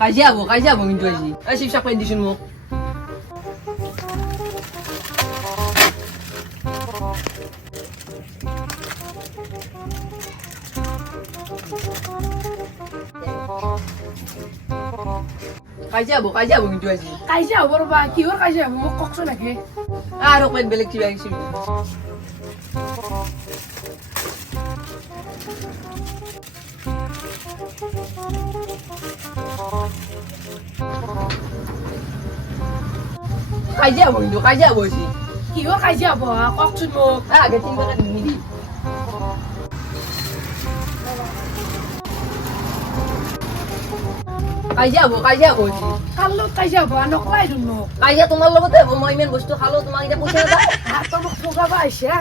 কাজিয়া হব কিন্তু আজি শিৱসাক পাই দিছোন মোক কাজিয়া হব কিন্তু আজি কাজিয়া হ'ব ৰ'বা কিহৰ কাজিয়া হ'ব মোক কওকচোন আগে আৰু অকমান বেলেগ কিবা আহিছিল কাজিয়া হব আজি কিহৰ কাজিয়া হ'ব কওকচোন মোক আগে 3 টাকা দিবি কাজিয়া হব আজি কাৰ লগত কাজিয়া হ'ব নকবাই দেখোন মোক কাজিয়া তোমাৰ লগতে হ'ব মই ইমান বস্তু খালো তোমাক এতিয়া পইচা এটা তই মোক ঠগাবা আহিছা